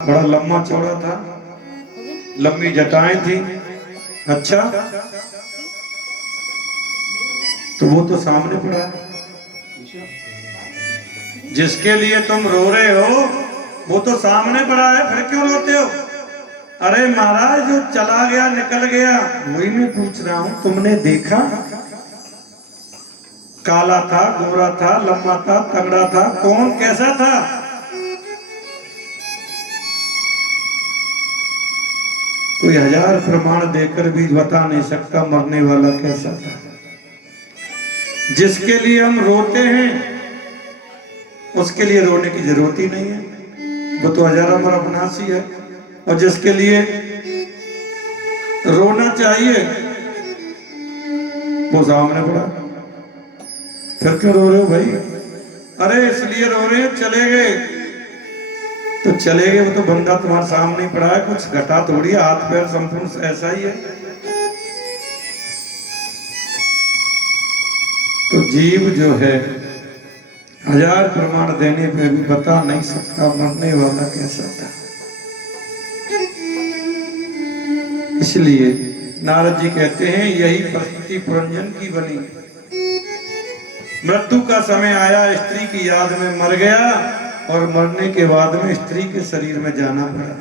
बड़ा लंबा चौड़ा था, लंबी जटाएं थी। अच्छा, तो वो तो सामने पड़ा है। जिसके लिए तुम रो रहे हो वो तो सामने पड़ा है, फिर क्यों रोते हो? अरे महाराज, जो चला गया निकल गया, वही मैं पूछ रहा हूं। तुमने देखा? काला था, गोरा था, लंबा था, तगड़ा था, कौन कैसा था? कोई हजार प्रमाण देकर भी बता नहीं सकता मरने वाला कैसा था। जिसके लिए हम रोते हैं उसके लिए रोने की जरूरत ही नहीं है, वो तो हजार अमर अपनासी है। और जिसके लिए रोना चाहिए वो सामने पड़ा, फिर क्यों रो रहे हो भाई? अरे इसलिए रो रहे हैं, चले गए तो चले गए, वो तो बंदा तुम्हारे सामने ही पड़ा है, कुछ घटा थोड़ी, हाथ पैर संपूर्ण ऐसा ही है। तो जीव जो है हजार प्रमाण देने पे भी बता नहीं सकता मरने वाला कैसा था। इसलिए नारद जी कहते हैं यही प्रस्तुति पुरंजन की बनी। मृत्यु का समय आया, स्त्री की याद में मर गया और मरने के बाद में स्त्री के शरीर में जाना पड़ा।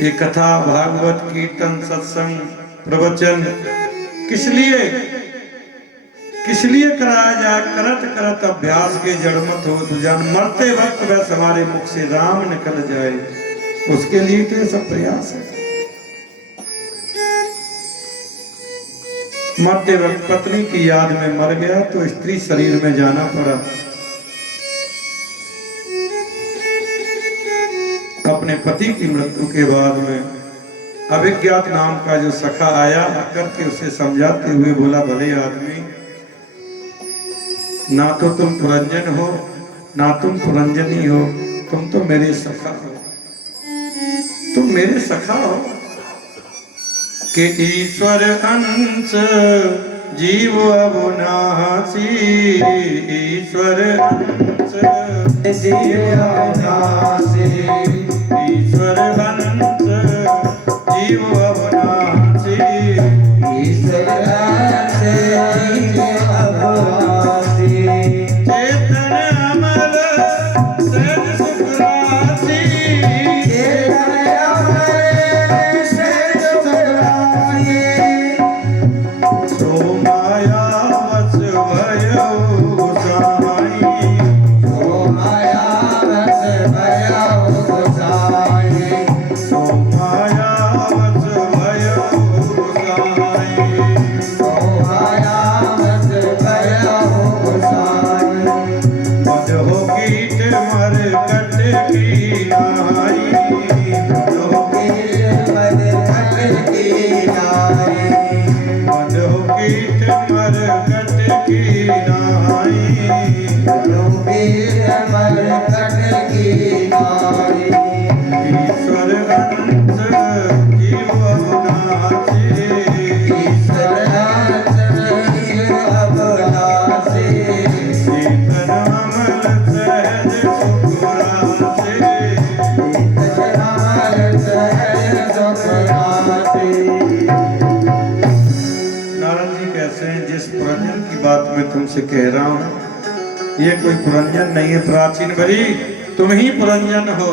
ये कथा, भागवत, कीर्तन, सत्संग, प्रवचन किस लिए कराया जाए? करत करत अभ्यास के जड़ मत हो तुझान, मरते वक्त बस हमारे मुख से राम निकल जाए, उसके लिए तो सब प्रयास है। मरते वक्त पत्नी की याद में मर गया तो स्त्री शरीर में जाना पड़ा। अपने पति की मृत्यु के बाद में अभिज्ञात नाम का जो सखा आया, आकर के उसे समझाते हुए बोला, भले आदमी, ना तो तुम पुरंजन हो ना तुम पुरंजनी हो, तुम तो मेरे सखा हो। तुम मेरे सखा हो कि ईश्वर अंश जीव अविनाशी, ईश्वर अंश जीव अविनाशी, ईश्वर अंश जीव अविनाशी, ईश्वर अंश जीव अविनाशी, चेतन अमल सहज सुख राशि, चेतन अमल सहज सुख राशि, सो माया वश भयो साई, सो माया वश भयो साई, सो माया वश भयो साई, सो माया वश भयो साई, मद हो कीट मर कट की नाई, मद हो कीट मर कट की नाई, मद हो कीट मर कट की नाई, मद हो कीट मर कट की नाई, ईश्वर अंश जीव अविनाशी, ईश्वर अंश जीव अविनाशी, चेतन अमल सहज सुख राशि, चेतन अमल सहज सुख राशि। नारद जी कैसे हैं, जिस पुरंजन की बात मैं तुमसे कह रहा हूं ये कोई पुरंजन नहीं है प्राचीन भरी, तुम ही पुरंजन हो।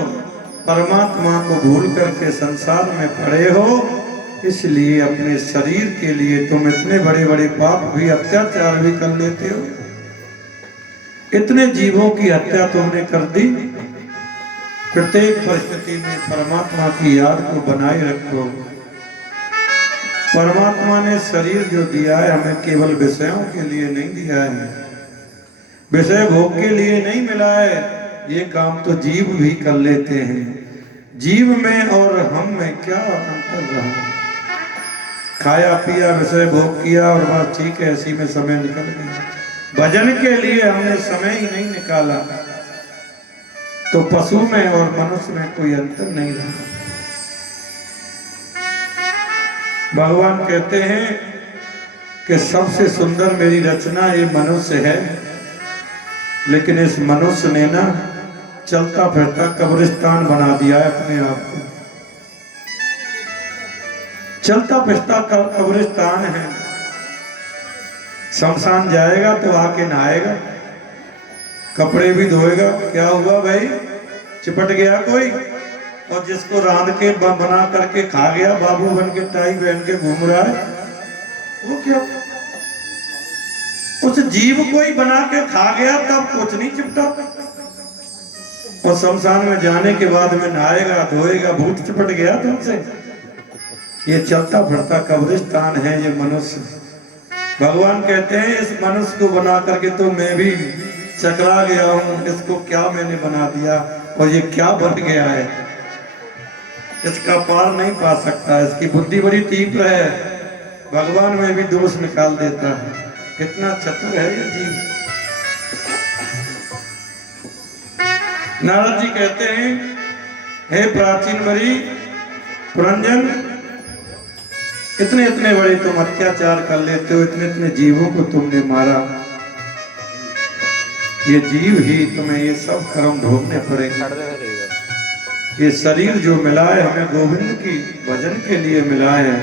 परमात्मा को भूल करके संसार में पड़े हो, इसलिए अपने शरीर के लिए तुम इतने बड़े बड़े पाप भी, अत्याचार भी कर लेते हो। इतने जीवों की हत्या तुमने कर दी। प्रत्येक परिस्थिति में परमात्मा की याद को बनाए रखो। परमात्मा ने शरीर जो दिया है हमें केवल विषयों के लिए नहीं दिया है, विषय भोग के लिए नहीं मिला है। ये काम तो जीव भी कर लेते हैं। जीव में और हम में क्या अंतर रहा? खाया पिया, विषय भोग किया और बस ठीक है, ऐसी में समय निकल गया। भजन के लिए हमने समय ही नहीं निकाला, तो पशु में और मनुष्य में कोई अंतर नहीं रहा। भगवान कहते हैं कि सबसे सुंदर मेरी रचना ये मनुष्य है, लेकिन इस मनुष्य ने ना चलता फिरता कब्रिस्तान बना दिया है अपने आप को। चलता फिरता कब्रिस्तान है। शमशान जाएगा तो आके नहाएगा, कपड़े भी धोएगा। क्या हुआ भाई, चिपट गया कोई? और जिसको रांध के बना करके खा गया, बाबू बन के टाई पहन के घूम रहा है, वो क्या? उस जीव को ही बना के खा गया, तब कुछ नहीं चिपटा। और शमशान में जाने के बाद में नहाएगा धोएगा, भूत चिपट गया तुमसे। ये चलता फिरता कब्रिस्तान है ये मनुष्य। भगवान कहते हैं इस मनुष्य को बना करके तो मैं भी चकरा गया हूं। इसको क्या मैंने बना दिया और ये क्या बन गया है, इसका पार नहीं पा सकता। इसकी बुद्धि बड़ी तीव्र है, भगवान में भी दोष निकाल देता है। कितना चतुर है ये जीव। नारद जी कहते हैं, हे प्राचीन वरी पुरंजन, इतने इतने बड़े तुम अत्याचार कर लेते हो, इतने इतने जीवों को तुमने मारा। ये जीव ही तुम्हें ये सब कर्म भोगने पड़ेंगे। ये शरीर जो मिला है हमें गोविंद की भजन के लिए मिला है,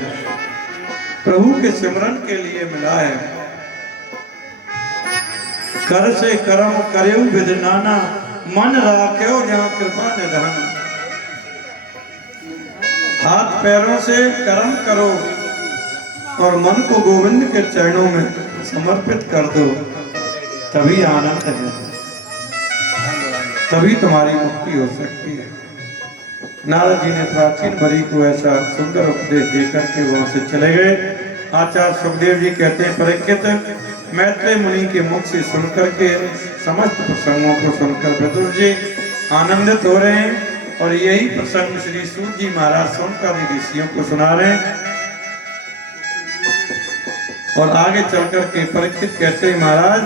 प्रभु के सिमरन के लिए मिला है। कर से कर्म करेऊ विधि नाना, मन राख्यो जहाँ कृपा निधान। हाथ पैरों से कर्म करो और मन को गोविंद के चरणों में समर्पित कर दो, तभी आनंद है, तभी तुम्हारी मुक्ति हो सकती है। नारद जी ने प्राचीन वरी को ऐसा सुंदर उपदेश देकर के वहां से चले गए। आचार्य सुखदेव जी कहते हैं, परीक्षित मैत्रेय मुनि के मुख से सुनकर के समस्त प्रसंगों को सुनकर विदुर जी आनंदित हो रहे हैं और यही प्रसंग श्री सूत जी महाराज सुनकर ऋषियों को सुना रहे हैं। और आगे चलकर के परीक्षित कहते हैं, महाराज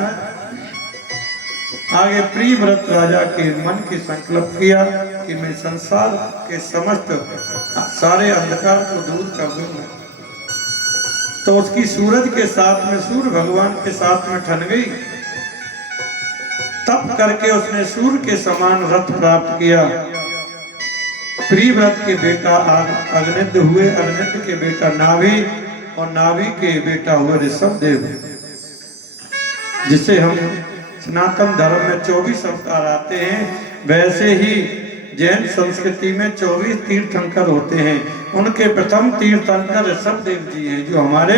आगे प्रियव्रत राजा के मन की संकल्प किया कि मैं संसार के समस्त सारे अंधकार को दूर कर दूंगा। तो उसकी सूरज के साथ में, सूर्य भगवान के साथ में ठन गई। तप करके उसने सूर्य के समान रथ प्राप्त किया। प्रियव्रत के बेटा अग्निद्ध हुए, अग्निद्ध के बेटा नाभि और नाभि के बेटा हुए ऋषभदेव, जिसे हम सनातन धर्म में 24 अवतार आते हैं। वैसे ही जैन संस्कृति में 24 तीर्थंकर होते हैं। उनके प्रथम तीर्थंकर ऋषभदेव जी हैं, जो हमारे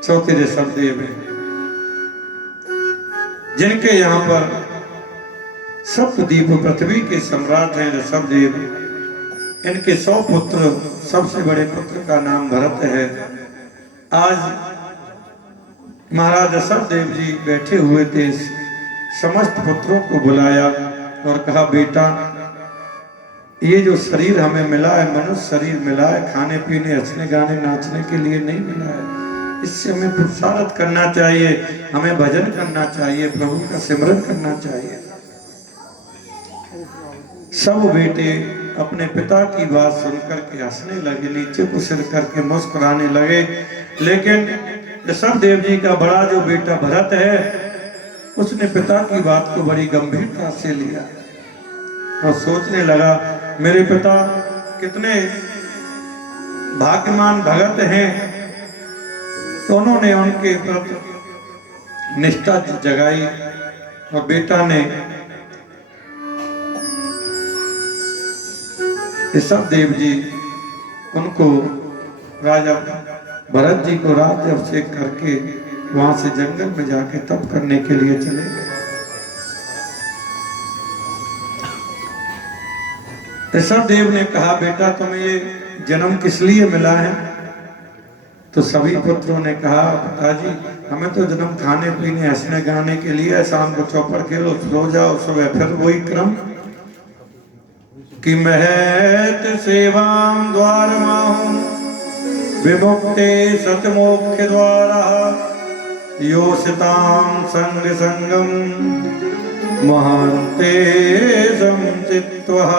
चौथे ऋषभदेव हैं, जिनके यहाँ पर सप्तद्वीप पृथ्वी के सम्राट हैं ऋषभदेव। इनके 100 पुत्र, सबसे बड़े पुत्र का नाम भरत है। आज महाराज ऋषभदेव जी बैठे हुए थे, समस्त पुत्रों को बुलाया और कहा, बेटा ये जो शरीर हमें मिला है, मनुष्य शरीर मिला है, खाने पीने हंसने गाने नाचने के लिए नहीं मिला है। इससे हमें पुरुषार्थ करना चाहिए, हमें भजन करना चाहिए, प्रभु का सिमरन करना चाहिए। सब बेटे अपने पिता की बात सुनकर के हंसने लगे, नीचे को सिर करके मुस्कुराने लगे। लेकिन ऋषभदेव जी का बड़ा जो बेटा भरत है, उसने पिता की बात को बड़ी गंभीरता से लिया और सोचने लगा, मेरे पिता कितने भाग्यवान भगत हैं। तो उन्होंने उनके प्रति निष्ठा जगाई और बेटा ने ऋषभदेव जी उनको, राजा भरत जी को राज्याभिषेक करके वहां से जंगल में जाके तप करने के लिए चले गए। ऋषभदेव ने कहा, बेटा तुम्हें ये जन्म किस लिए मिला है? तो सभी पुत्रों ने कहा, पिताजी हमें तो जन्म खाने पीने हंसने गाने के लिए, शाम को चौपड़ खेलो, सो जाओ, सुबह फिर वही क्रम कि महत सेवां द्वार माहूं विमुक्ते सतमोक्ष द्वारा योषितां संग संगम महान्ते संचित्वः।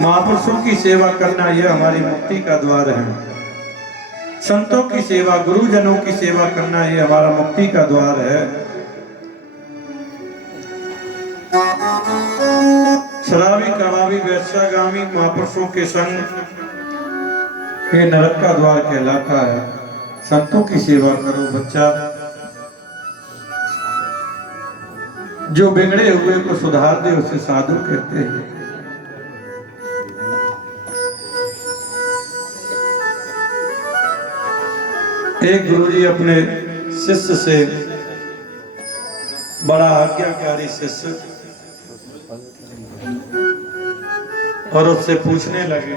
महापुरुषों की सेवा करना यह हमारी मुक्ति का द्वार है। संतों की सेवा, गुरुजनों की सेवा करना यह हमारा मुक्ति का द्वार है। शराबी कबाबी वैश्यागामी महापुरुषों के संग ये नरक का द्वार कहलाता है। संतों की सेवा करो बच्चा। जो बिगड़े हुए को सुधार दे उसे साधु कहते हैं। एक गुरुजी अपने शिष्य से, बड़ा आज्ञाकारी शिष्य, और उससे पूछने लगे,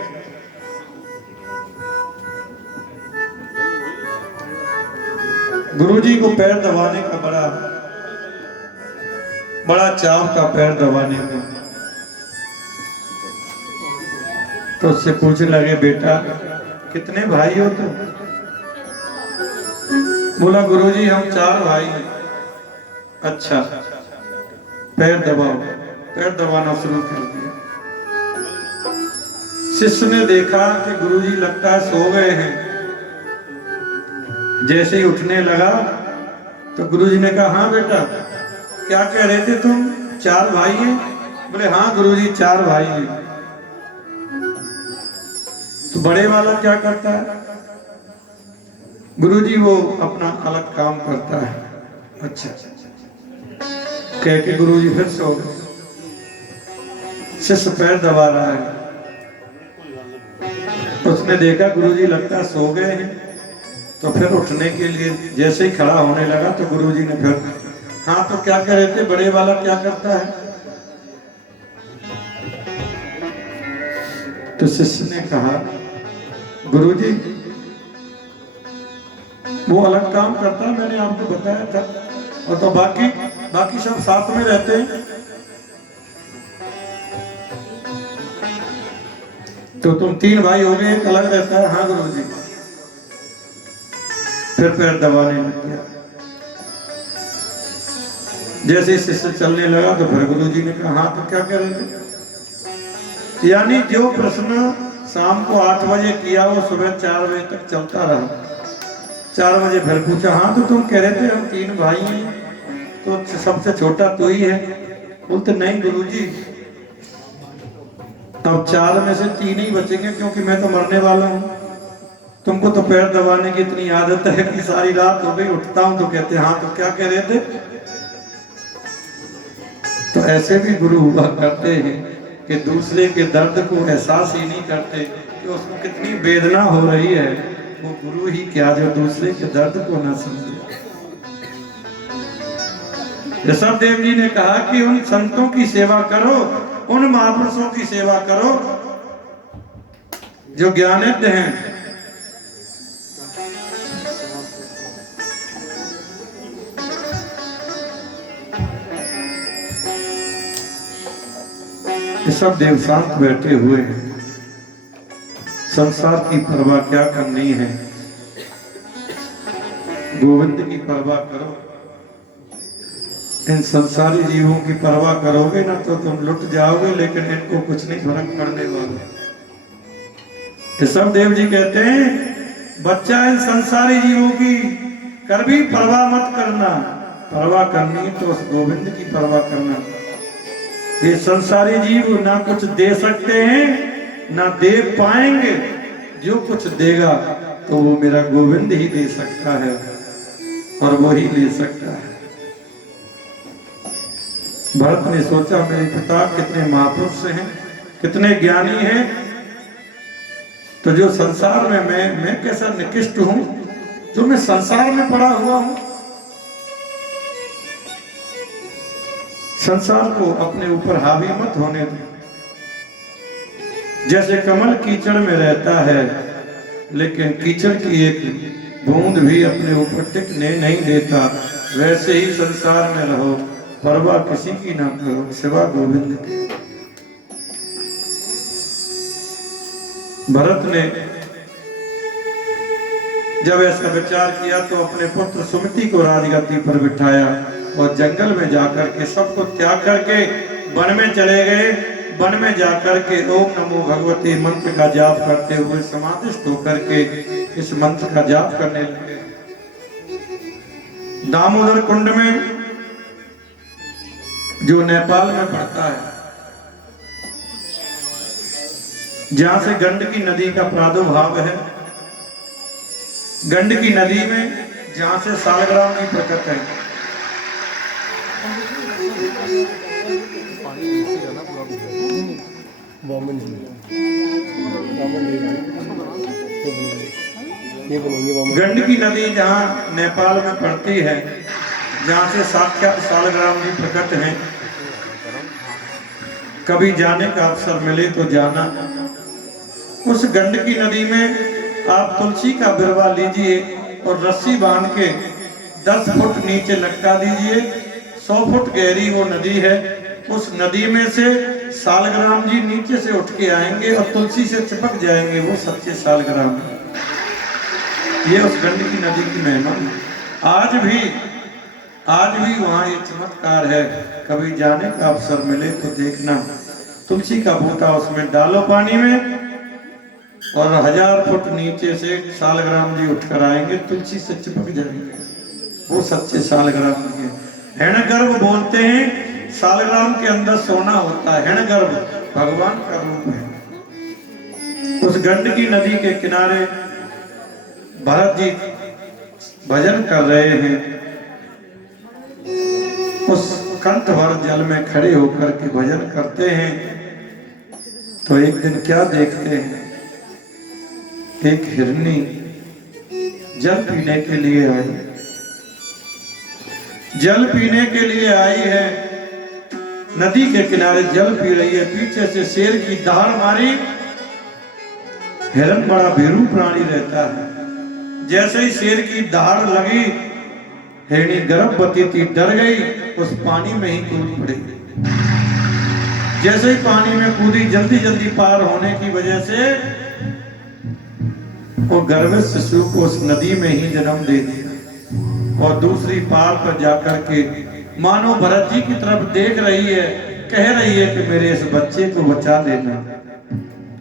गुरुजी को पैर दबाने का बड़ा चाव था, पैर दबाने में। तो उससे पूछने लगे, बेटा कितने भाई हो तुम? बोला, गुरुजी हम 4 भाई हैं। अच्छा, पैर दबाओ। पैर दबाना शुरू कर दिया। शिष्य ने देखा कि गुरुजी लगता है सो गए हैं। जैसे ही उठने लगा तो गुरुजी ने कहा, हाँ बेटा क्या कह रहे थे तुम, 4 भाई हैं? बोले, हाँ गुरुजी 4 भाई हैं। तो बड़े वाला क्या करता है? गुरुजी वो अपना अलग काम करता है। अच्छा, कह के गुरुजी फिर सो गए। शिष्य पैर दबा रहा है। उसने देखा गुरुजी लगता सो गए हैं, तो फिर उठने के लिए जैसे ही खड़ा होने लगा तो गुरुजी ने फिर, हाँ तो क्या कह रहे थे, बड़े वाला क्या करता है? तो शिष्य ने कहा, गुरुजी वो अलग काम करता है, मैंने आपको बताया था, और तो बाकी सब साथ में रहते हैं। तो तुम 3 भाई हो गए, एक अलग रहता है। हाँ गुरुजी। फिर पैर दबाने लग गया। जैसे ही शिष्य चलने लगा तो फिर गुरुजी ने कहा, हाँ तो क्या कह रहे थे? यानी जो प्रश्न शाम को 8 बजे किया वो सुबह 4 बजे तक चलता रहा। 4 बजे फिर पूछा, हाँ तो तुम कह रहे थे हम 3 भाई हैं, तो सबसे छोटा तू ही है। बोलते, नहीं गुरुजी, अब 4 में से 3 ही बचेंगे, क्योंकि मैं तो मरने वाला हूँ। तुमको तो पैर दबाने की इतनी आदत है कि सारी रात हो गई, उठता हूं तो कहते, हाँ तो क्या कह रहे थे? तो ऐसे भी गुरु हुआ करते हैं कि दूसरे के दर्द को एहसास ही नहीं करते कि उसको कितनी वेदना हो रही है। वो गुरु ही क्या जो दूसरे के दर्द को ना समझे। ऋषभ देव जी ने कहा कि उन संतों की सेवा करो, उन महापुरुषों की सेवा करो जो ज्ञानिद्ध हैं। सब देव शांत बैठे हुए हैं, संसार की परवाह क्या करनी है, गोविंद की परवाह करो। इन संसारी जीवों की परवाह करोगे ना तो तुम लुट जाओगे, लेकिन इनको कुछ नहीं फर्क पड़ने वाला। ऋषभ देव जी कहते हैं, बच्चा इन संसारी जीवों की कर भी परवाह मत करना, परवाह करनी तो उस गोविंद की परवाह करना। ये संसारी जीव ना कुछ दे सकते हैं ना दे पाएंगे, जो कुछ देगा तो वो मेरा गोविंद ही दे सकता है और वो ही ले सकता है। भरत ने सोचा, मेरे पिता कितने महापुरुष हैं, कितने ज्ञानी हैं, तो जो संसार में मैं कैसा निकृष्ट हूं, जो मैं संसार में पड़ा हुआ हूं। संसार को अपने ऊपर हावी मत होने दो। जैसे कमल कीचड़ में रहता है, लेकिन कीचड़ की एक बूंद भी अपने ऊपर टिकने नहीं देता, वैसे ही संसार में रहो, परवाह किसी की ना करो सिवा गोविंद के। भरत ने जब ऐसा विचार किया तो अपने पुत्र सुमिति को राजगद्दी पर बिठाया और जंगल में जाकर के सबको त्याग करके वन में चले गए। वन में जाकर के ओम नमो भगवते मंत्र का जाप करते हुए समाधिस्थ होकर के इस मंत्र का जाप करने लगे। दामोदर कुंड में, जो नेपाल में पड़ता है, जहां से गंडकी नदी का प्रादुर्भाव है। गंडकी नदी में जहां से सालग्राम जी प्रकट है। गंडकी नदी जहां नेपाल में पड़ती है, जहां से साक्षात सालग्राम जी प्रकट हैं। कभी जाने का अवसर मिले तो जाना। उस गंडकी नदी में आप तुलसी का बिरवा लीजिए और रस्सी बांध के 10 फुट नीचे लटका दीजिए। 100 फुट गहरी वो नदी है। उस नदी में से सालग्राम जी नीचे से उठ के आएंगे और तुलसी से चिपक जाएंगे। वो सच्चे सालग्राम, ये उस गंडकी नदी की महिमा है। आज भी वहाँ ये चमत्कार है। कभी जाने का अवसर मिले तो देखना। तुलसी का बूटा उसमें डालो पानी में और 1000 फुट नीचे से सालग्राम जी उठकर आएंगे, तुलसी से चिपक जाएंगे। वो सच्चे सालग्राम जी हैं। हेणगर्भ बोलते हैं, सालग्राम के अंदर सोना होता है। हेणगर्भ भगवान का रूप है। उस गंडकी नदी के किनारे भरत जी भजन कर रहे हैं। उस कंठ भर जल में खड़े होकर के भजन करते हैं तो एक दिन क्या देखते हैं, एक हिरनी जल पीने के लिए आई। जल पीने के लिए आई है, नदी के किनारे जल पी रही है। पीछे से शेर की दहाड़ मारी। हिरन बड़ा भीरू प्राणी रहता है। जैसे ही शेर की दहाड़ लगी, हिरनी गर्भवती थी, डर गई, उस पानी में ही कूद पड़ी। जैसे ही पानी में कूदी, जल्दी जल्दी पार होने की वजह से वो गर्भित शिशु को उस नदी में ही जन्म दे दिया। और दूसरी पार पर जाकर के मानो भरत जी की तरफ देख रही है, कह रही है कि मेरे इस बच्चे को बचा लेना।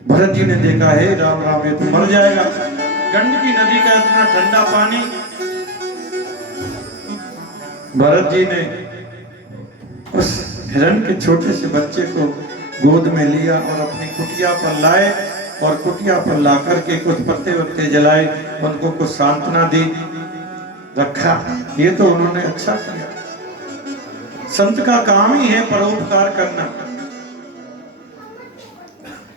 भरत जी ने देखा, हे राम राम, ये तो मर जाएगा। गंडकी नदी का इतना ठंडा पानी। भरत जी ने उस हिरण के छोटे से बच्चे को गोद में लिया और अपनी कुटिया पर लाए और कुटिया पर ला करके कुछ पत्ते वत्ते जलाए, उनको कुछ सांत्वना दी, रखा। ये तो उन्होंने अच्छा किया। संत का काम ही है परोपकार करना।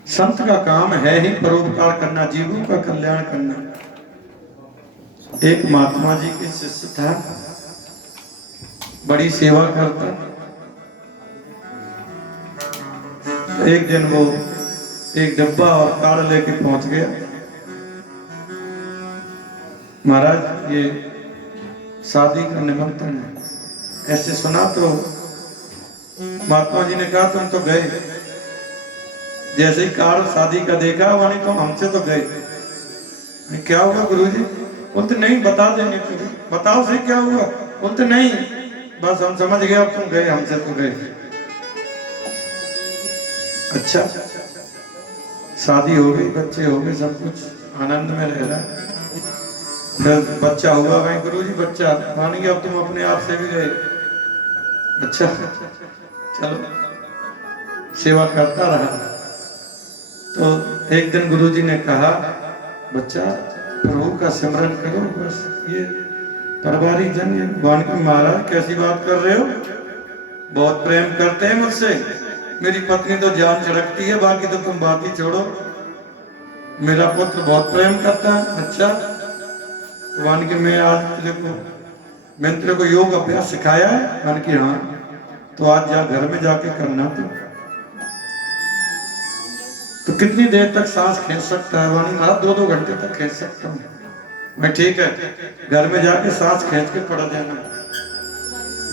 संत का काम है ही परोपकार करना, जीवों का कल्याण करना। एक महात्मा जी के शिष्य था, बड़ी सेवा करता। एक दिन वो एक डब्बा और कार्ड लेके पहुंच गया। महाराज, ये शादी का निमंत्रण है। ऐसे सुना तो महात्मा जी ने कहा, तुम तो गए। जैसे ही कार्ड शादी का देखा, वानी तो हमसे तो गए। क्या हुआ गुरुजी? बोलते नहीं, बता देंगे तुझे। बताओ सही क्या हुआ? बोलते नहीं, बस हम समझ गए, अब तुम गए, हमसे तो गए। अच्छा, शादी हो गई, बच्चे हो गए, सब कुछ आनंद में रह रहा है। फिर बच्चा हुआ, भाई गुरुजी बच्चा मान गया, अब तुम अपने आप से भी गए। अच्छा, चलो, सेवा करता रहा। तो एक दिन गुरुजी ने कहा, बच्चा प्रभु का सिमरन करो, बस ये परवारी जन। भगवान की महाराज कैसी बात कर रहे हो? बहुत प्रेम करते हैं मुझसे। मेरी पत्नी तो जान छिड़कती है, बाकी तो तुम बात ही छोड़ो। मेरा पुत्र बहुत प्रेम करता है। अच्छा, भगवान की मैं आज मैंने तेरे को योग अभ्यास सिखाया है? भगवान की हाँ। तो आज जा, घर में जाके करना। तो कितनी देर तक सांस खींच सकता है? वानी महाराज 2-2 घंटे तक खींच सकता हूँ। मैं ठीक है, घर में जाके सांस खींच के पड़ जाना।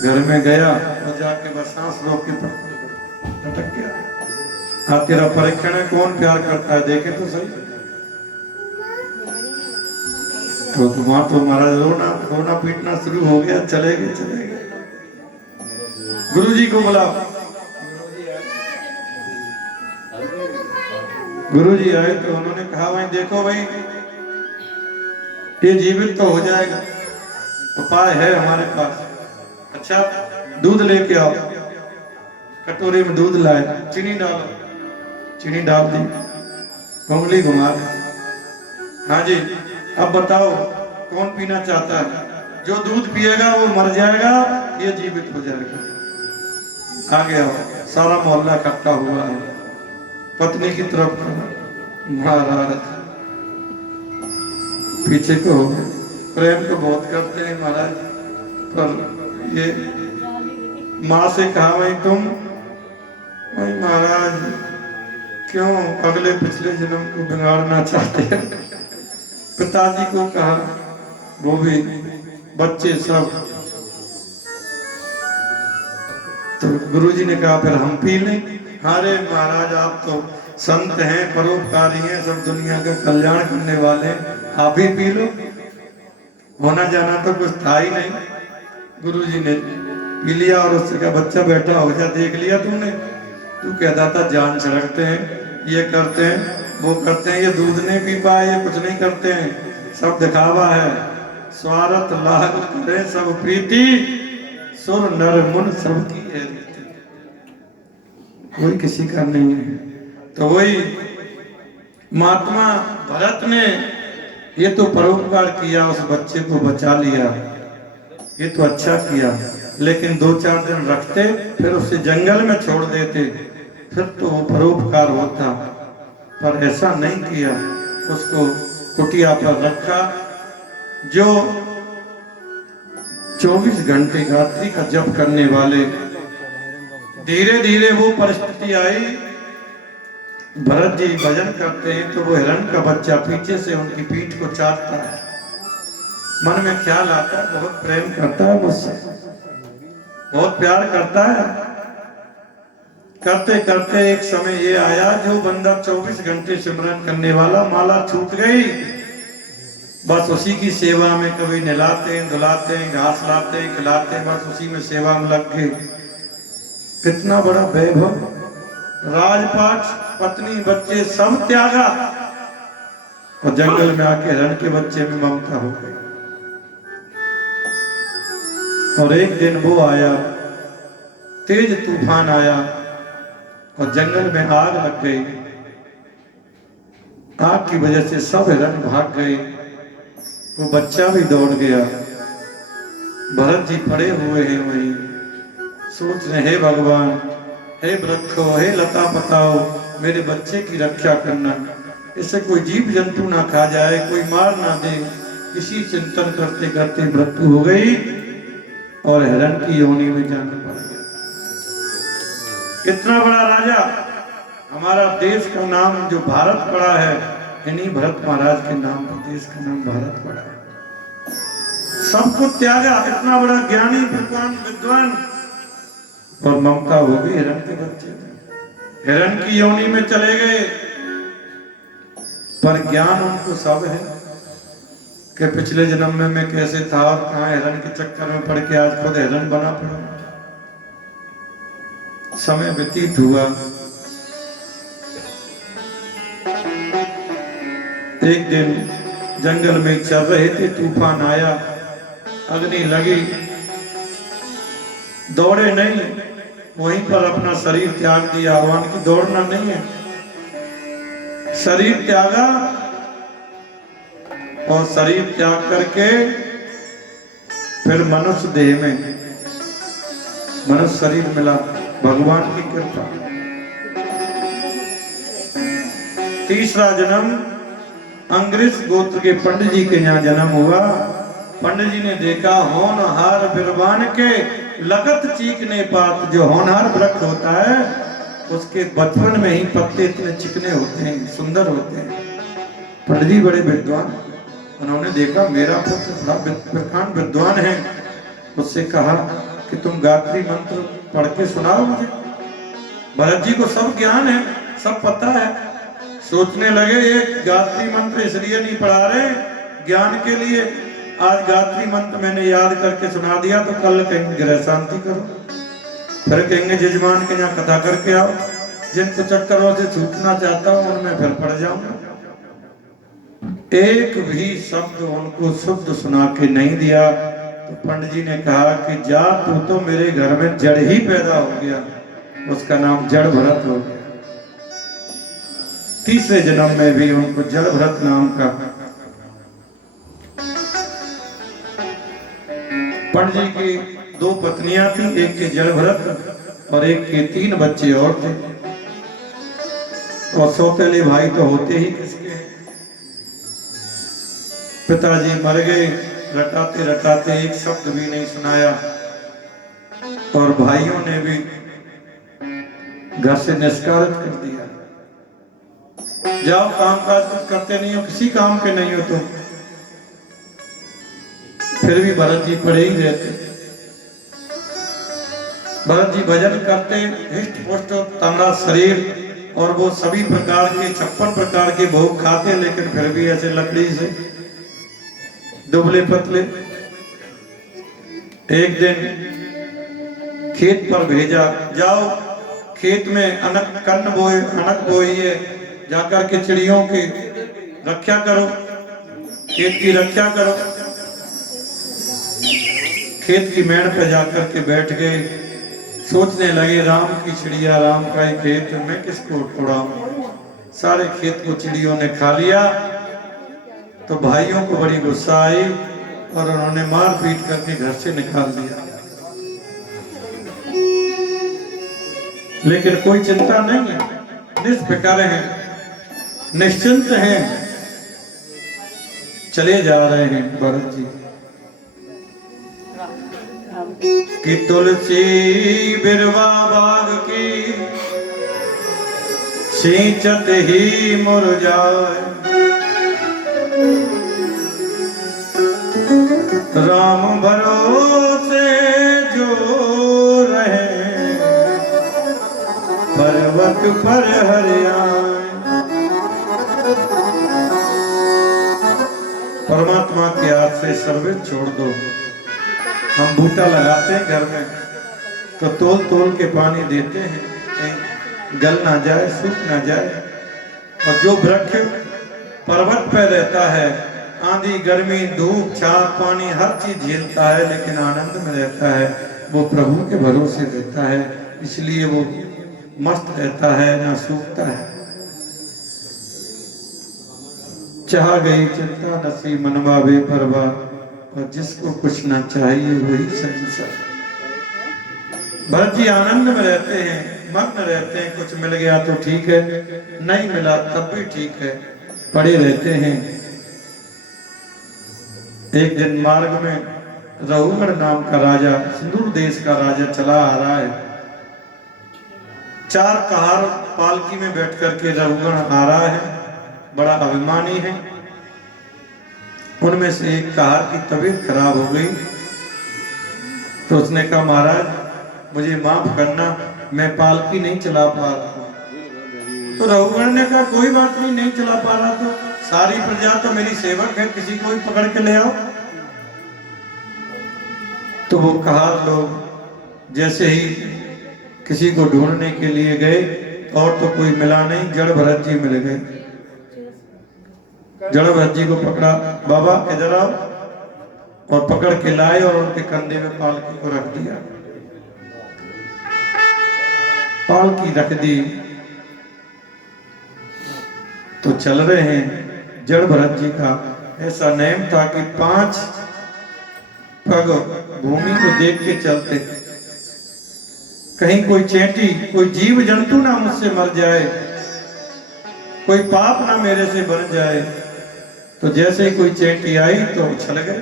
घर में गया और जाके बस सांस रोक के अटक गया। हाँ, तेरा परीक्षण है, कौन प्यार करता है, देखे तो सही। तो वहां तो महाराज रोना पीटना शुरू हो गया। चले गए। गुरुजी को बुला। गुरुजी आए तो उन्होंने कहा, भाई देखो भाई, ये जीवित तो हो जाएगा, उपाय है हमारे पास। अच्छा, दूध लेके आओ। कटोरे में दूध लाए, चीनी डालो, चीनी डाल दी। उंगली घुमा दे। हाँ जी, अब बताओ कौन पीना चाहता है? जो दूध पिएगा वो मर जाएगा, ये जीवित हो जाएगा। आ गया, सारा मोहल्ला इकट्ठा हुआ है। पत्नी की तरफ महाराज पीछे को हो गए। प्रेम तो बहुत करते हैं महाराज, पर ये माँ से कहा भाई तुम, भाई महाराज क्यों अगले पिछले जन्म को बिगाड़ना चाहते हैं? पिताजी को कहा, वो भी बच्चे सब। तो गुरुजी ने कहा फिर हम पी लें। अरे महाराज आप तो संत हैं, परोपकारी हैं, सब दुनिया का कल्याण करने वाले, आप ही पी लो। होना जाना तो कुछ था ही नहीं। गुरुजी ने पी लिया और उससे कहा बच्चा बैठा हो जा, देख लिया तूने, तू कहता था जान छिड़कते हैं, ये करते हैं, वो करते हैं, ये दूध नहीं पी पाए, ये कुछ नहीं करते हैं, सब दिखावा है। स्वार्थ लाग करे सब प्रीति, सुर नर मुन सबकी है रीति। कोई किसी का नहीं है। तो वही महात्मा भरत ने ये तो परोपकार किया, उस बच्चे को बचा लिया, ये तो अच्छा किया। लेकिन 2-4 दिन रखते, फिर उसे जंगल में छोड़ देते, फिर तो वो परोपकार होता। पर ऐसा नहीं किया, उसको कुटिया पर रखा। जो 24 घंटे गायत्री का जप करने वाले, धीरे धीरे वो परिस्थिति आई, भरत जी भजन करते हैं तो वो हिरण का बच्चा पीछे से उनकी पीठ को चाटता है। मन में ख्याल आता है बहुत प्रेम करता है मुझसे, बहुत प्यार करता है। करते करते एक समय ये आया, जो बंदा 24 घंटे सिमरन करने वाला, माला छूट गई, बस उसी की सेवा में कभी नहलाते हैं, धुलाते हैं, घास लाते हैं, खिलाते हैं, बस उसी में सेवा में लग गए। कितना बड़ा वैभव, राजपाट, पत्नी, बच्चे सब त्यागा और जंगल में आके हिरण के बच्चे में ममता हो गई। और एक दिन वो आया, तेज तूफान आया और जंगल में आग लग गई। आग की वजह से सब हिरण भाग गए, वो बच्चा भी दौड़ गया। भरत जी पड़े हुए हैं वहीं, सोच रहे हे भगवान, हे वृक्षो, हे लता पताओ, मेरे बच्चे की रक्षा करना, इससे कोई जीव जंतु ना खा जाए, कोई मार ना दे। इसी चिंतन करते करते मृत्यु हो गई और हिरण की योनि में जाना पड़ गया। कितना बड़ा राजा, हमारा देश का नाम जो भारत पड़ा है, इन्हीं भरत महाराज के नाम पर देश का नाम भारत पड़ा है। सबको त्यागा, इतना बड़ा ज्ञानी विद्वान, और ममता हो गई हिरण के बच्चे में, हिरण की योनि में चले गए। पर ज्ञान उनको सब है कि पिछले जन्म में मैं कैसे था और कहां हिरण के चक्कर में पड़ के आज खुद हिरण बना पड़ा। समय व्यतीत हुआ, एक दिन जंगल में चल रहे थे, तूफान आया, अग्नि लगी, दौड़े नहीं, वहीं पर अपना शरीर त्याग दिया। भगवान की दौड़ना नहीं है, शरीर त्यागा और शरीर त्याग करके फिर मनुष्य देह में, मनुष्य शरीर मिला, भगवान की कृपा। तीसरा जन्म अंग्रेज गोत्र के पंडित जी के यहाँ जन्म हुआ। पंडित जी ने देखा होनहार बिरबान के लगत चीकने पात, जो होनहार वृक्ष होता है उसके बचपन में ही पत्ते इतने चिकने होते हैं, सुंदर होते हैं। पंडित जी बड़े विद्वान, उन्होंने देखा मेरा पुत्र बड़ा प्रकांड विद्वान है, उससे कहा कि तुम गायत्री मंत्र पढ़ के सुनाओ मुझे। भरत जी को सब ज्ञान है, सब पता है। सोचने लगे ये गायत्री मंत्र इसलिए नहीं पढ़ा रहे ज्ञान के लिए, आज गायत्री मंत्र मैंने याद करके सुना दिया तो कल कहेंगे ग्रह शांति करो, फिर कहेंगे जजमान के यहाँ कथा करके आओ। जिनको चक्करों से छूटना चाहता हूं उनमें फिर पड़ जाऊंगा। एक भी शब्द उनको शुद्ध सुना के नहीं दिया। तो पंडित जी ने कहा कि जा, तू तो मेरे घर में जड़ ही पैदा हो गया, उसका नाम जड़ भरत हो गया। तीसरे जन्म में भी उनको जड़भरत नाम का पंडित जी की 2 पत्नियां थी, एक के जड़भरत और एक के 3 बच्चे और थे। और सौतेले भाई तो होते ही किसके हैं। पिताजी मर गए, रटाते रटाते एक शब्द भी नहीं सुनाया और भाइयों ने भी घर से निष्कासित कर दिया। जाओ काम काज कुछ करते नहीं हो, किसी काम के नहीं हो तुम। फिर भी भरत जी पड़े ही रहते। भरत जी भजन करते, हिष्ट पुष्ट तगड़ा शरीर और वो सभी प्रकार के 56 प्रकार के भोग खाते, लेकिन फिर भी ऐसे लकड़ी से दुबले पतले। एक दिन खेत पर भेजा, जाओ खेत में अनक कन्न बोए, अनक बोइए, जाकर के चिड़ियों की रक्षा करो, खेत की रक्षा करो। खेत की मेड़ पे जाकर के बैठ गए, सोचने लगे राम की चिड़िया, राम का ही खेत, मैं किसको उड़ाऊं। सारे खेत को चिड़ियों ने खा लिया। तो भाइयों को बड़ी गुस्सा आई और उन्होंने मार पीट करके घर से निकाल दिया। लेकिन कोई चिंता नहीं है, निष्फिक्र हैं, निश्चिंत हैं, चले जा रहे हैं भरत जी। कि तुलसी बिरवा बाग की सींचत ही मुरझाए, राम भरोसे जो रहे पर्वत पर हरियाए। परमात्मा के हाथ से सर्वे छोड़ दो। हम बूटा लगाते हैं घर में तो तोल तोल के पानी देते हैं, कहीं गल ना जाए, सूख ना जाए। और जो वृक्ष पर्वत पर रहता है, आंधी गर्मी धूप छाप पानी हर चीज झेलता है, लेकिन आनंद में रहता है, वो प्रभु के भरोसे रहता है, इसलिए वो मस्त रहता है, ना सूखता है। चाह गई चिंता नसी मनवा बेपरवाह, और जिसको कुछ ना चाहिए वही संसार। भरत जी आनंद में रहते हैं, मग्न रहते हैं। कुछ मिल गया तो ठीक है, नहीं मिला तब भी ठीक है, पड़े रहते हैं। एक दिन मार्ग में रघुगण नाम का राजा, सिंदूर देश का राजा चला आ रहा है। 4 कहार पालकी में बैठ करके रघुगण आ रहा है, बड़ा अभिमानी है। उनमें से एक कहार की तबीयत खराब हो गई, तो उसने कहा महाराज मुझे माफ करना, मैं पालकी नहीं चला पा रहा। तो रघुगण ने कहा कोई बात नहीं, नहीं चला पा रहा तो सारी प्रजा तो मेरी सेवक है, किसी को भी पकड़ के ले आओ। तो वो कहार लोग जैसे ही किसी को ढूंढने के लिए गए, और तो कोई मिला नहीं, जड़ भरत जी मिल गए। जड़ भरत जी को पकड़ा, बाबा इधर आओ, और पकड़ के लाए और उनके कंधे में पालकी को रख दिया। पालकी रख दी तो चल रहे हैं। जड़ भरत जी का ऐसा नेम था कि 5 पग भूमि को देख के चलते, कहीं कोई चेंटी, कोई जीव जंतु ना मुझसे मर जाए, कोई पाप ना मेरे से बन जाए। तो जैसे ही कोई चेंटी आई तो उछल गए,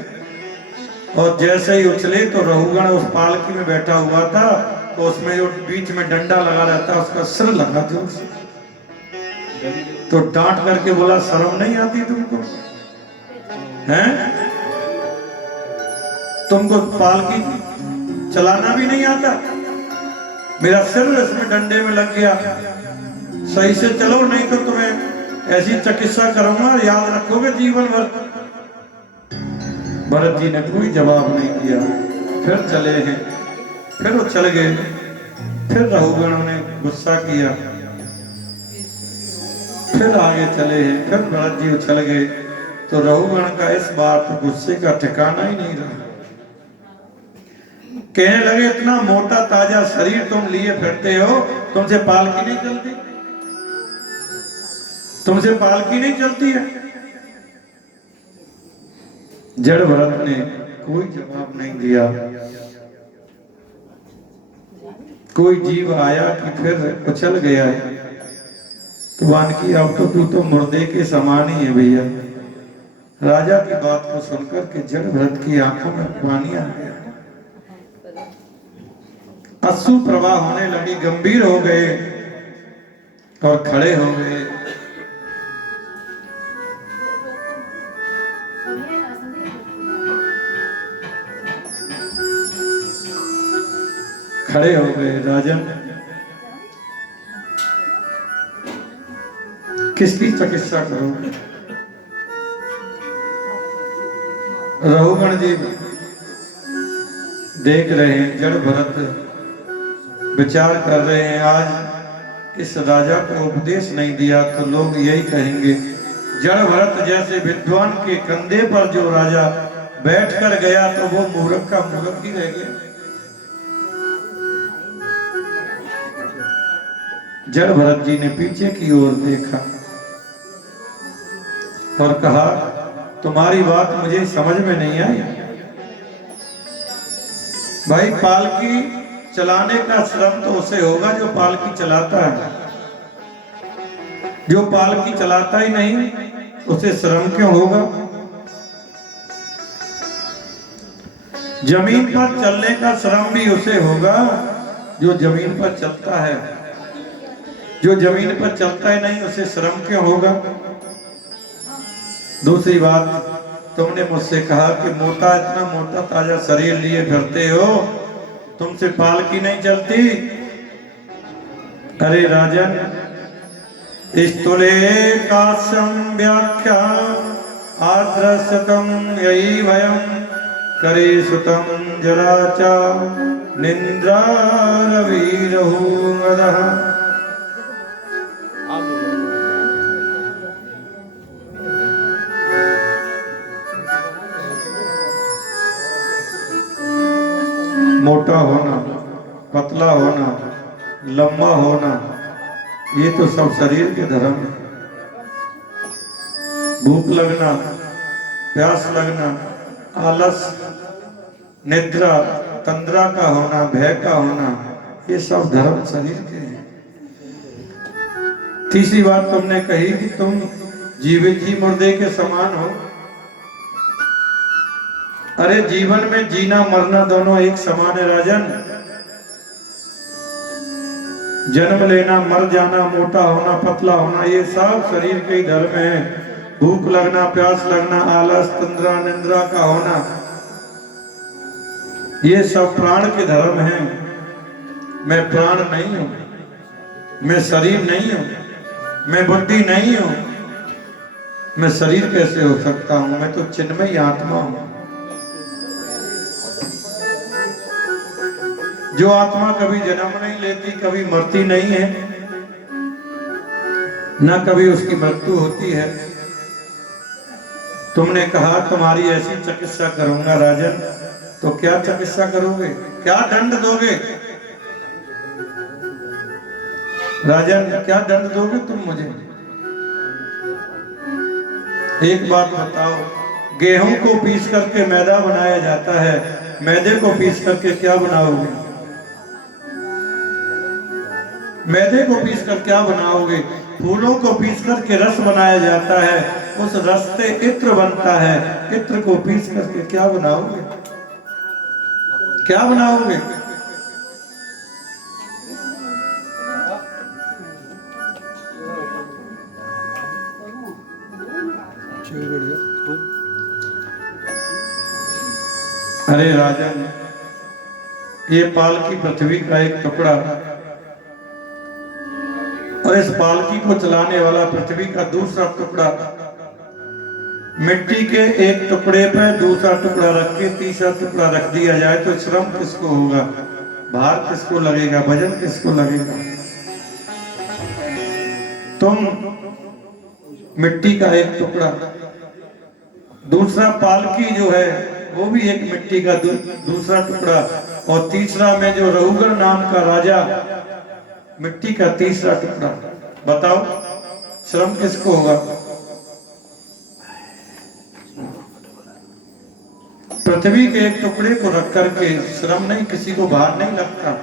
और जैसे ही उछले तो रघुगण उस पालकी में बैठा हुआ था, तो उसमें जो बीच में डंडा लगा रहता उसका सिर लगा जोर से। तो डांट करके बोला शर्म नहीं आती तुमको, हैं? तुमको पालकी चलाना भी नहीं आता, मेरा सिर इसमें डंडे में लग गया, सही से चलो नहीं तो तुम्हें ऐसी चिकित्सा करूंगा, याद रखोगे जीवन भर। भरत जी ने कोई जवाब नहीं दिया, फिर चले हैं। फिर वो चल गए, फिर रघुगण ने गुस्सा किया, फिर आगे चले हैं। फिर भरत जी उछल गए, तो रघुगण का इस बार तो गुस्से का ठिकाना ही नहीं रहा। कहने लगे इतना मोटा ताजा शरीर तुम लिए फिरते हो, तुमसे पालकी नहीं चलती। तुमसे पालकी नहीं चलती है? जड़ भरत ने कोई जवाब नहीं दिया। कोई जीव आया कि फिर उछल गया है। तो वानकी अब तो तू तो मुर्दे के समान ही है भैया। राजा की बात को सुनकर के जड़ भरत की आंखों में पानी आ गया, अश्रु प्रवाह होने लगी, गंभीर हो गए और खड़े हो गए। खड़े हो गए। राजन, किसकी चिकित्सा करोगे? रघुगण जी देख रहे हैं, जड़ भरत विचार कर रहे हैं, आज इस राजा को उपदेश नहीं दिया तो लोग यही कहेंगे, जड़ भरत जैसे विद्वान के कंधे पर जो राजा बैठ कर गया तो वो मूर्ख का मूर्ख ही रह गया। जड़ भरत जी ने पीछे की ओर देखा और कहा, तुम्हारी बात मुझे समझ में नहीं आई। भाई, पालकी चलाने का श्रम तो उसे होगा जो पालकी चलाता है। जो पालकी चलाता ही नहीं उसे श्रम क्यों होगा? जमीन पर चलने का श्रम भी उसे होगा जो जमीन पर चलता है। जो जमीन पर चलता ही नहीं उसे श्रम क्यों होगा? दूसरी बात, तुमने मुझसे कहा कि मोटा, इतना मोटा ताजा शरीर लिए फिरते हो, तुमसे पालकी नहीं चलती। अरे राजन, स्तुले काश्यम व्याख्या आद्रसतम यही भयम करे सुतम जराचा निंद्रा रवीरहु मदः। मोटा होना, पतला होना, लंबा होना, ये तो सब शरीर के धर्म है। भूख लगना, प्यास लगना, आलस, निद्रा, तंद्रा का होना, भय का होना, ये सब धर्म शरीर के हैं। तीसरी बात तुमने कही कि तुम जीवित ही मुर्दे के समान हो। अरे जीवन में जीना मरना दोनों एक समान है राजन। जन्म लेना, मर जाना, मोटा होना, पतला होना, ये सब शरीर के ही धर्म है। भूख लगना, प्यास लगना, आलस, तंद्रा, निंद्रा का होना, ये सब प्राण के धर्म हैं। मैं प्राण नहीं हूं, मैं शरीर नहीं हूं, मैं बुद्धि नहीं हूं, मैं शरीर कैसे हो सकता हूं? मैं तो चिन्मय आत्मा हूं। जो आत्मा कभी जन्म नहीं लेती, कभी मरती नहीं है, न कभी उसकी मृत्यु होती है। तुमने कहा तुम्हारी ऐसी चिकित्सा करूंगा राजन, तो क्या चिकित्सा करोगे? क्या दंड दोगे? राजन, क्या दंड दोगे तुम मुझे? एक बात बताओ, गेहूं को पीस करके मैदा बनाया जाता है, मैदे को पीस करके क्या बनाओगे? मैदे को पीस कर क्या बनाओगे? फूलों को पीस करके रस बनाया जाता है, उस रस से इत्र बनता है, इत्र को पीस करके क्या बनाओगे? क्या बनाओगे? अरे राजन, ये पालकी पृथ्वी का एक टुकड़ा, और इस पालकी को चलाने वाला पृथ्वी का दूसरा टुकड़ा। मिट्टी के एक टुकड़े पर दूसरा टुकड़ा रख के तीसरा टुकड़ा रख दिया जाए तो श्रम किसको होगा? भार किसको लगेगा? वजन किसको लगेगा? तुम मिट्टी का एक टुकड़ा, दूसरा पालकी जो है वो भी एक मिट्टी का दूसरा टुकड़ा, और तीसरा में जो रघुगण नाम का राजा, मिट्टी का तीसरा टुकड़ा। बताओ श्रम किसको होगा? पृथ्वी के एक टुकड़े को रख करके श्रम नहीं, किसी को भार नहीं लगता।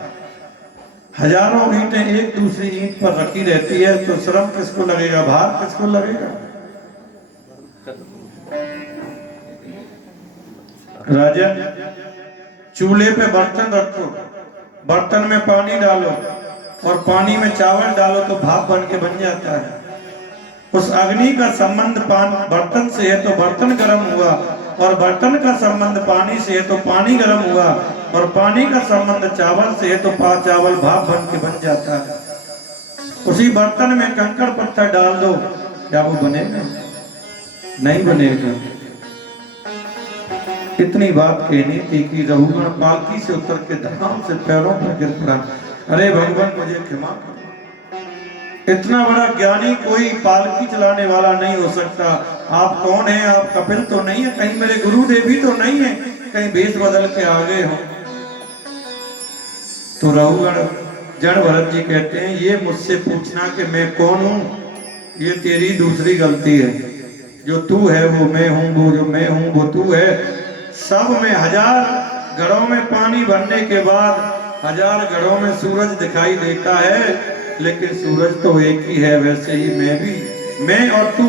हजारों ईंटें एक दूसरी ईंट पर रखी रहती है तो श्रम किसको लगेगा, भार किसको लगेगा? राजन, चूल्हे पे बर्तन रखो, बर्तन में पानी डालो और पानी में चावल डालो तो भाप बन के बन जाता है। उस अग्नि का संबंध बर्तन से है तो बर्तन गर्म हुआ, और बर्तन का संबंध पानी से है तो पानी गर्म हुआ, और पानी का संबंध चावल से है तो चावल भाप बन के बन जाता है। उसी बर्तन में कंकड़ पत्थर डाल दो, क्या वो बनेगा? नहीं बनेगा। इतनी बात कहनी थी कि रघुगण पालकी से उतर के धाम से पैरों पर गिर पड़ा। अरे भगवान मुझे क्षमा करो, इतना बड़ा ज्ञानी कोई पालकी चलाने वाला नहीं हो सकता। आप कौन हैं? आप कपिल तो नहीं है, कहीं मेरे गुरुदेव भी तो नहीं है, कहीं भेष बदल के आ गए हो? तो रघुगण जड़ भरत जी कहते हैं ये मुझसे पूछना कि मैं कौन हूं, ये तेरी दूसरी गलती है। जो तू है वो मैं हूं, वो जो मैं हूं वो तू है। सब में 1000 घड़ों में पानी भरने के बाद 1000 घड़ों में सूरज दिखाई देता है, लेकिन सूरज तो एक ही है। वैसे ही मैं और तू